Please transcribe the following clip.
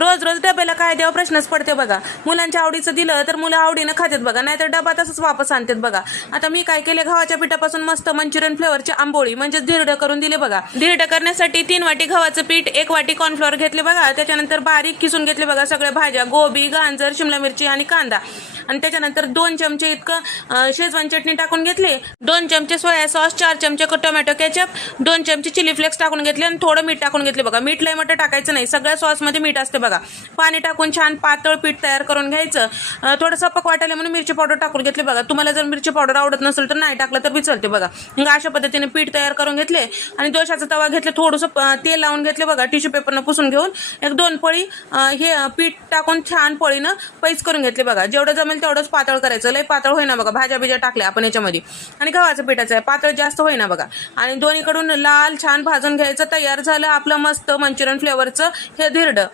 रोज रोज डब्याला काय द्यावं प्रश्नच पडते बघा. मुलांच्या आवडीचं दिलं तर मुलं आवडीनं खातात बघा, नाहीतर डबा तसंच वापस आणतात बघा. आता मी काय केले, गव्हाच्या पिठापासून मस्त मंचुरियन फ्लेवरची आंबोळी म्हणजे धिरडं करून दिले बघा. धिरडं करण्यासाठी 3 वाटी गव्हाचं पीठ, 1 वाटी कॉर्नफ्लॉवर घेतले बघा. त्याच्यानंतर बारीक किसून घेतले बघा सगळ्या भाज्या, गोबी, गाजर, शिमला मिरची आणि कांदा. आणि त्याच्यानंतर 2 चमचे इतकं शेजवान चटणी टाकून घेतली, 2 चमचे सोया सॉस, 4 चमचे टोमॅटो केचप, 2 चमचे चिली फ्लेक्स टाकून घेतले आणि थोडं मीठ टाकून घेतले बघा. मीठ लय मोठं टाकायचं नाही, सगळ्या सॉसमध्ये मीठ असते बघा. पाणी टाकून छान पातळ पीठ तयार करून घ्यायचं. थोडं सपक वाटायला म्हणून मिरची पावडर टाकून घेतली बघा. तुम्हाला जर मिरची पावडर आवडत नसेल तर नाही टाकलं तर बी चालते बघा. मग अशा पद्धतीने पीठ तयार करून घेतले आणि दोशाचा तवा घेतले, थोडंसं तेल लावून घेतले बघा. टिश्यू पेपरनं पुसून घेऊन 1-2 पळी हे पीठ टाकून छान पळीनं पैस करून घेतले बघा. जेवढं जमेल तेवढंच पातळ करायचं, लय पातळ होईना बघा. भाज्या बिज्या टाकल्या आपण याच्यामध्ये आणि गव्हाचं पिठाचं आहे, पातळ जास्त होईना बघा. आणि दोन्हीकडून लाल छान भाजून घ्यायचं. तयार झालं आपलं मस्त मंचुरियन फ्लेवरचं हे धिरडं.